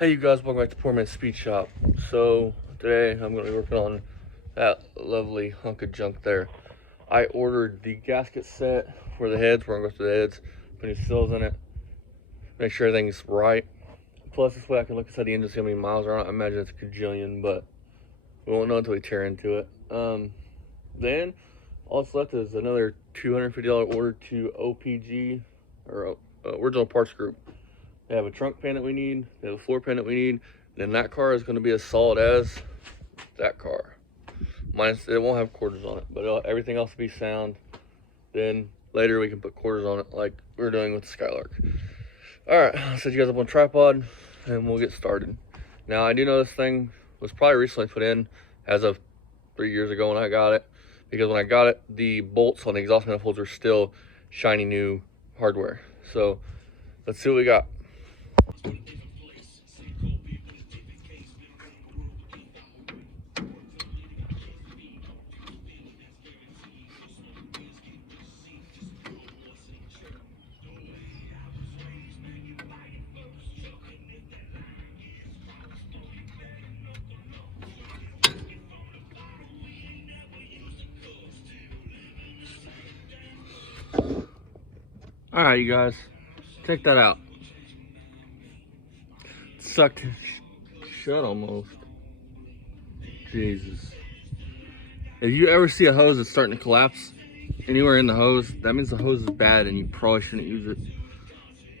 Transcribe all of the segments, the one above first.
Hey you guys, welcome back to Poor Man's Speed Shop. So today I'm going to be working on that lovely hunk of junk there. I ordered the gasket set for the heads. We're going to go through the heads, put new seals in it, make sure everything's right. Plus this way I can look inside the engine, see how many miles are on it. I imagine it's a gajillion, but we won't know until we tear into it. Then all that's left is another $250 order to OPG, or Original Parts Group. They have a trunk pan that we need, they have a floor pan that we need, and then that car is going to be as solid as that car. Minus, it won't have quarters on it, but everything else will be sound. Then later we can put quarters on it like we're doing with the Skylark. Alright, I'll set you guys up on a tripod and we'll get started. Now I do know this thing was probably recently put in as of 3 years ago when I got it. Because when I got it, the bolts on the exhaust manifolds are still shiny new hardware. So let's see what we got. All right, you guys, check that out. Sucked shut almost. Jesus. If you ever see a hose that's starting to collapse anywhere in the hose, that means the hose is bad and you probably shouldn't use it.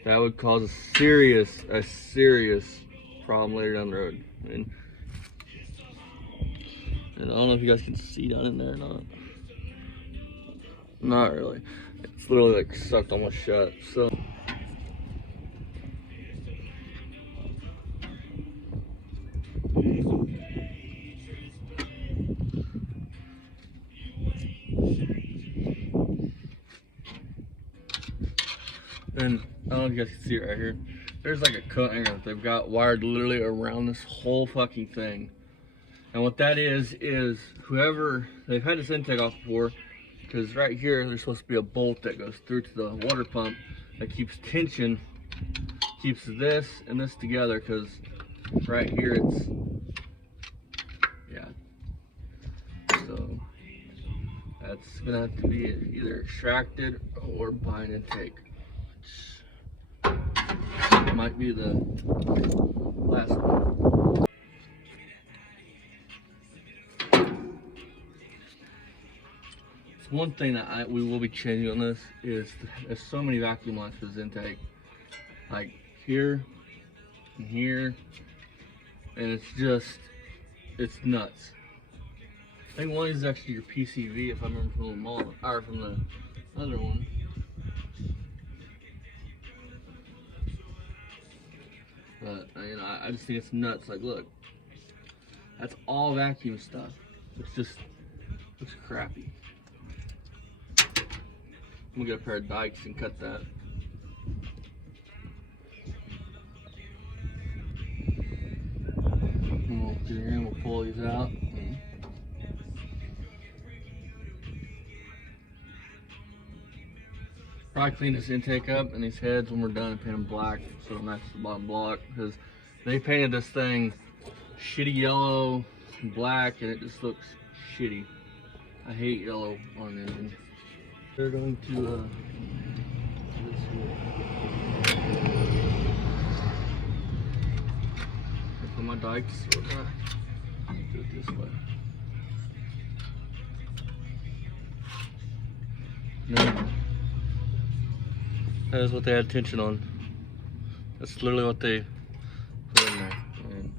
That would cause a serious problem later down the road. And I don't know if you guys can see down in there or not. Not really. It's literally like sucked almost shut. So and I don't know if you guys can see it right here. There's like a coat hanger that they've got wired literally around this whole fucking thing. And what that is whoever, they've had this intake off before, because right here there's supposed to be a bolt that goes through to the water pump that keeps tension, keeps this and this together, because right here it's, yeah. So that's gonna have to be either extracted or by an intake. It might be the last one. One thing that we will be changing on this is there's so many vacuum lines for this intake, like here and here, and it's nuts. I think one is actually your PCV, if I remember from the mall, or from the other one. But you know, I just think it's nuts. Like, look, that's all vacuum stuff. It's just looks crappy. I'm gonna get a pair of dikes and cut that. And we'll get here and we'll pull these out. Probably clean this intake up and these heads when we're done and paint them black so it'll match the bottom block, because they painted this thing shitty yellow and black and it just looks shitty. I hate yellow on an engine. They're going to put my dikes, so do it this way. No. That is what they had tension on. That's literally what they put in there. And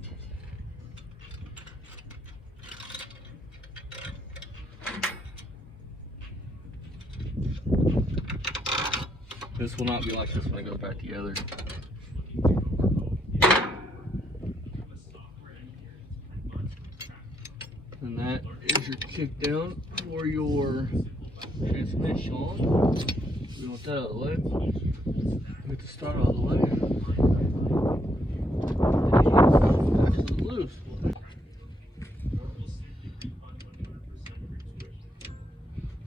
this will not be like this when it goes back together. And that is your kick down for your transmission. We want that out of the way. Get the start out of the way. That's loose.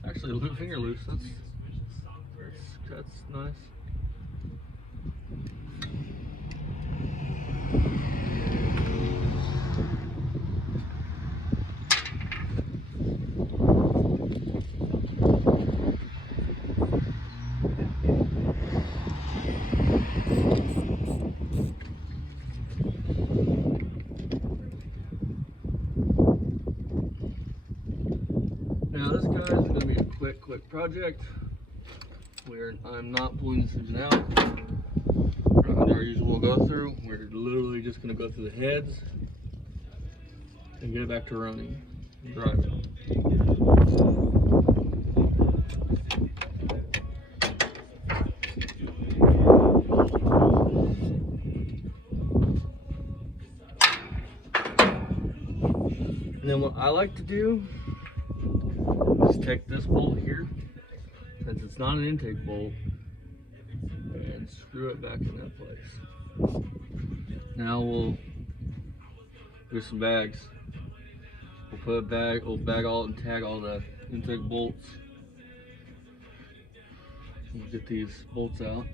Actually, finger loose. That's nice. quick project. I'm not pulling this engine out. We're not gonna do our usual go through. We're literally just gonna go through the heads and get it back to running and driving. And then what I like to do is take this bolt here, since it's not an intake bolt, and screw it back in that place. Now we'll do some bags. We'll put a bag, we'll bag all and tag all the intake bolts. We'll get these bolts out.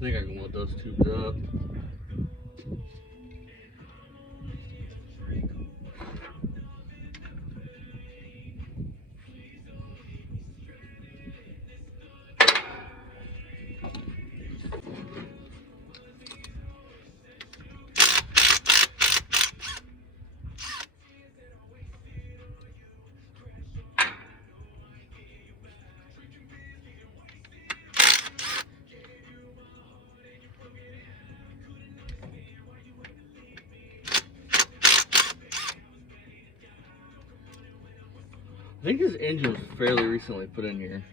I think I can weld those tubes up. I think this engine was fairly recently put in here.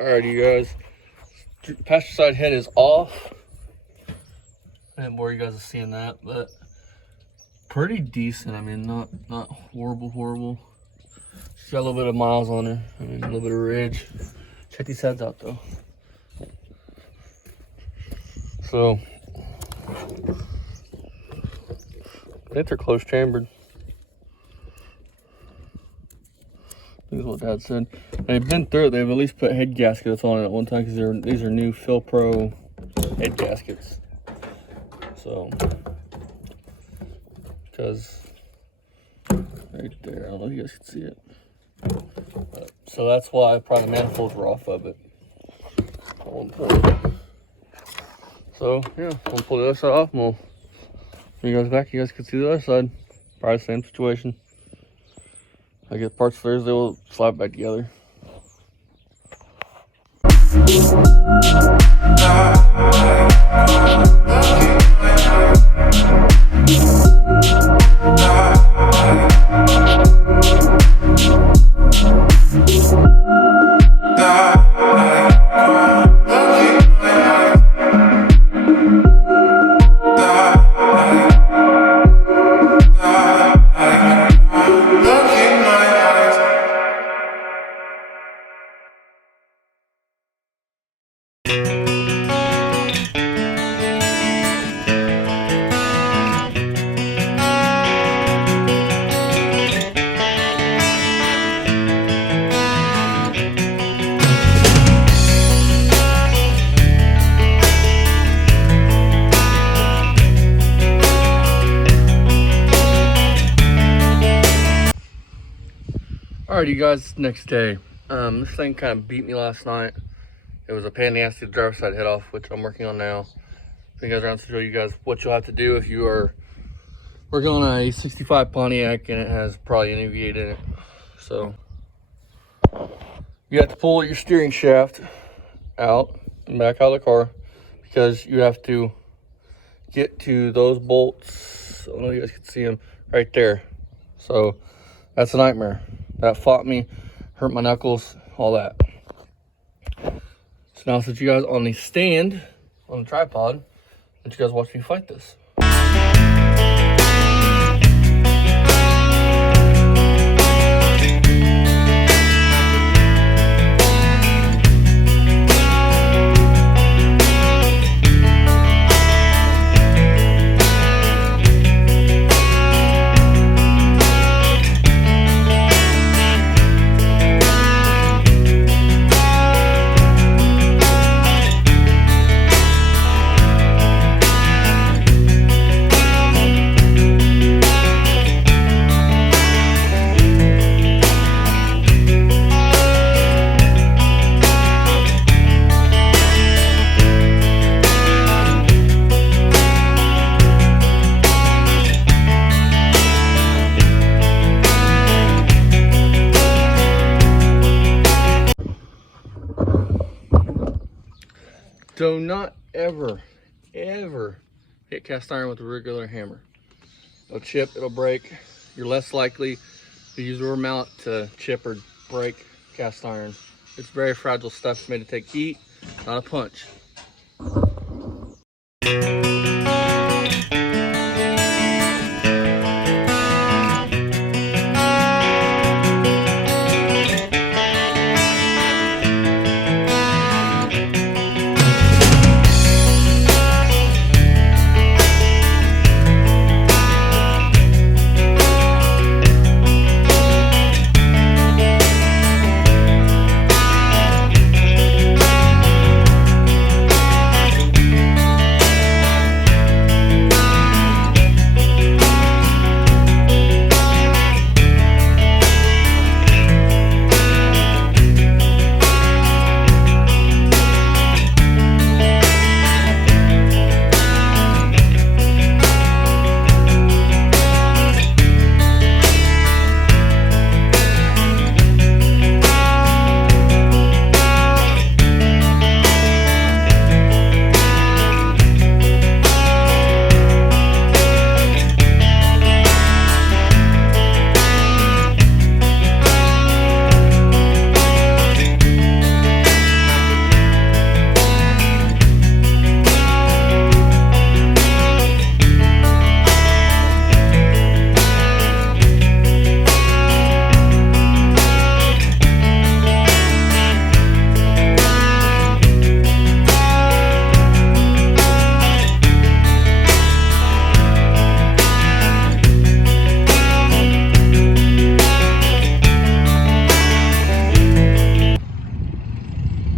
Alright, you guys, passenger side head is off. I didn't bore you guys with seeing that, but pretty decent. I mean, not horrible. She's got a little bit of miles on her. I mean, a little bit of ridge. Check these heads out though. So, I think they're close chambered. I think that's what Dad said. They've been through it. They've at least put head gaskets on it at one time because these are new Phil-Pro head gaskets. So, because right there, I don't know if you guys can see it. So that's why probably the manifolds were off of it at one point. So yeah, we'll pull the other side off and we'll bring you guys back. You guys can see the other side. Probably the same situation. I get parts Thursday, we'll slap it back together. Alright, you guys, next day. This thing kind of beat me last night. It was a pain in the ass to the driver's side head off, which I'm working on now. I think I was around to show you guys what you'll have to do if you are working on a 65 Pontiac and it has probably an V8 in it. So you have to pull your steering shaft out and back out of the car, because you have to get to those bolts. I don't know if you guys can see them right there. So that's a nightmare. That fought me, hurt my knuckles, all that. So now I'll set you guys on the stand, on the tripod, let you guys watch me fight this. Do not ever hit cast iron with a regular hammer. It'll chip, it'll break. You're less likely to use a rubber mallet to chip or break cast iron. It's very fragile stuff. It's made to take heat, not a punch.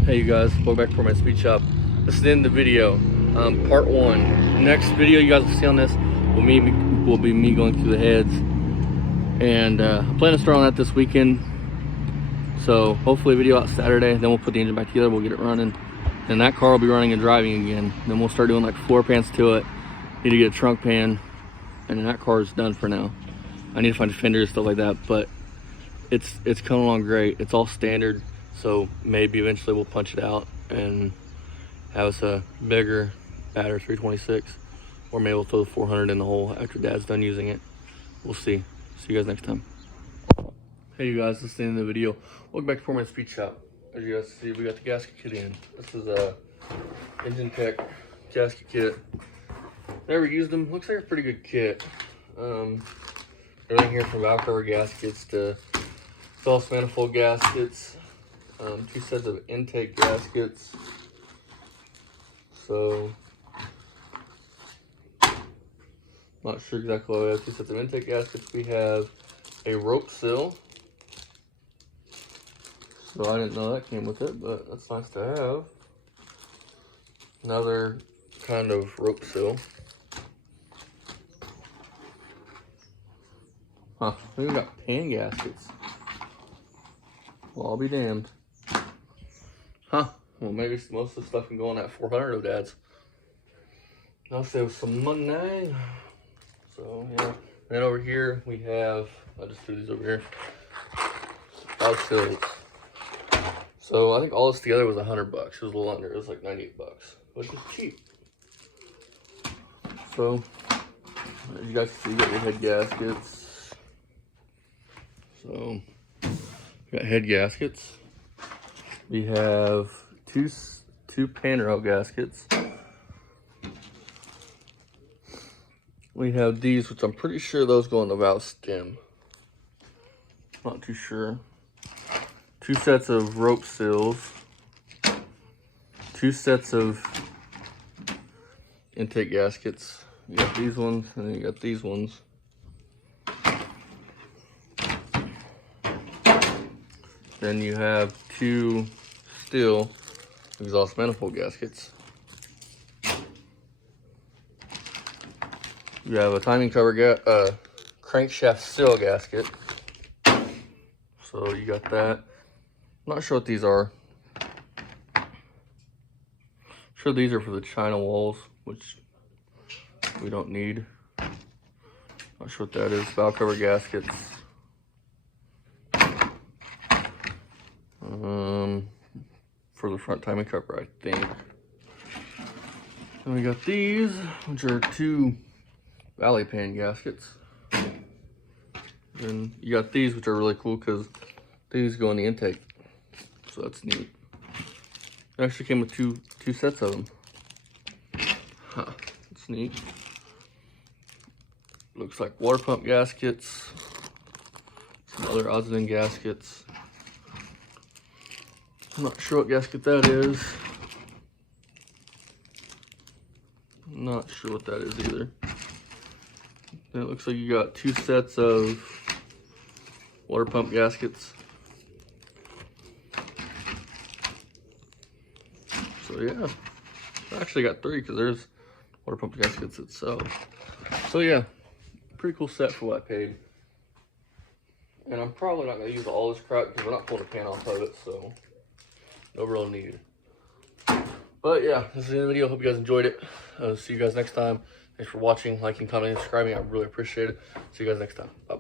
Hey you guys, welcome back to my speed shop. This is the end of the video, part one. Next video you guys will see on this will be me going through the heads, and I plan to start on that this weekend. So hopefully a video out Saturday, then we'll put the engine back together, we'll get it running, and that car will be running and driving again. Then we'll start doing like floor pans to it. Need to get a trunk pan, and then that car is done for now. I need to find fenders and stuff like that, but it's coming along great. It's all standard. So maybe eventually we'll punch it out and have us a bigger, badder 326, or maybe we'll throw the 400 in the hole after Dad's done using it. We'll see. See you guys next time. Hey you guys, this is the end of the video. Welcome back to my speed shop. As you guys see, we got the gasket kit in. This is a Engine Tech gasket kit. Never used them. Looks like a pretty good kit. Everything here from valve cover gaskets to exhaust manifold gaskets. 2 sets of intake gaskets. So, not sure exactly what we have. 2 sets of intake gaskets. We have a rope seal. So I didn't know that came with it, but that's nice to have. Another kind of rope seal. Huh, we got pan gaskets. Well, I'll be damned. Huh. Well, maybe most of the stuff can go on that 400 of Dad's. I'll save some money. So, yeah. Then over here, we have, I just threw these over here. Pouch fills. So, I think all this together was $100. It was a little under. It was like 98 bucks, which is cheap. So, as you guys can see, you got your head gaskets. So, we got head gaskets. We have two pan rail gaskets. We have these, which I'm pretty sure those go on the valve stem. Not too sure. 2 sets of rope seals. 2 sets of intake gaskets. You got these ones, and then you got these ones. Then you have 2 steel exhaust manifold gaskets. You have a timing cover crankshaft seal gasket. So you got that. Not sure what these are. Sure these are for the China walls, which we don't need. Not sure what that is. Valve cover gaskets. For the front timing cover, I think. And we got these, which are 2 valley pan gaskets. And you got these, which are really cool because these go in the intake. So that's neat. It actually came with two sets of them. Huh, that's neat. Looks like water pump gaskets. Some other odds and ends gaskets. I'm not sure what gasket that is. Not sure what that is either. And it looks like you got 2 sets of water pump gaskets. So yeah, I actually got 3 because there's water pump gaskets itself. So yeah, pretty cool set for what I paid. And I'm probably not going to use all this crap because we're not pulling a pan off of it, so no real need. But yeah, this is the end of the video. Hope you guys enjoyed it. See you guys next time. Thanks for watching, liking, commenting, subscribing. I really appreciate it. See you guys next time. Bye.